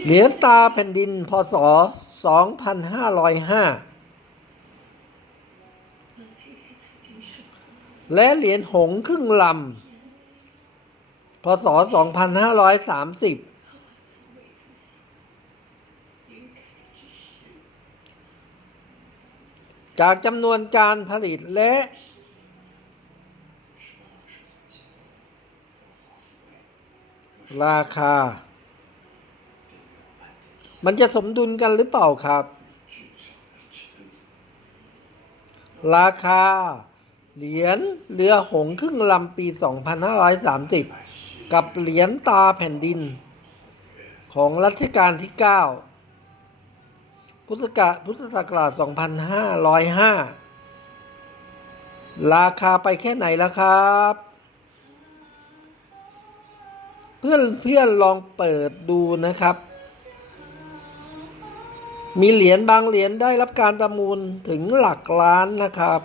เหรียญตาแผ่นดิน พศ 2505 และเหรียญหงครึ่งลำ พศ 2530จากจำนวนการผลิตและ ราคา มันจะสมดุลกันหรือเปล่าครับ ราคา เหรียญเรือหงครึ่งลำปี 2530 กับเหรียญตาแผ่นดิน ของรัชกาลที่ 9 พุทธกะพุทธศักราช 2505 ราคาไปแค่ไหนแล้วครับเพื่อนเพื่อนลองเปิดดูนะครับ มีเหรียญบางเหรียญได้รับการประมูลถึงหลักล้านนะครับ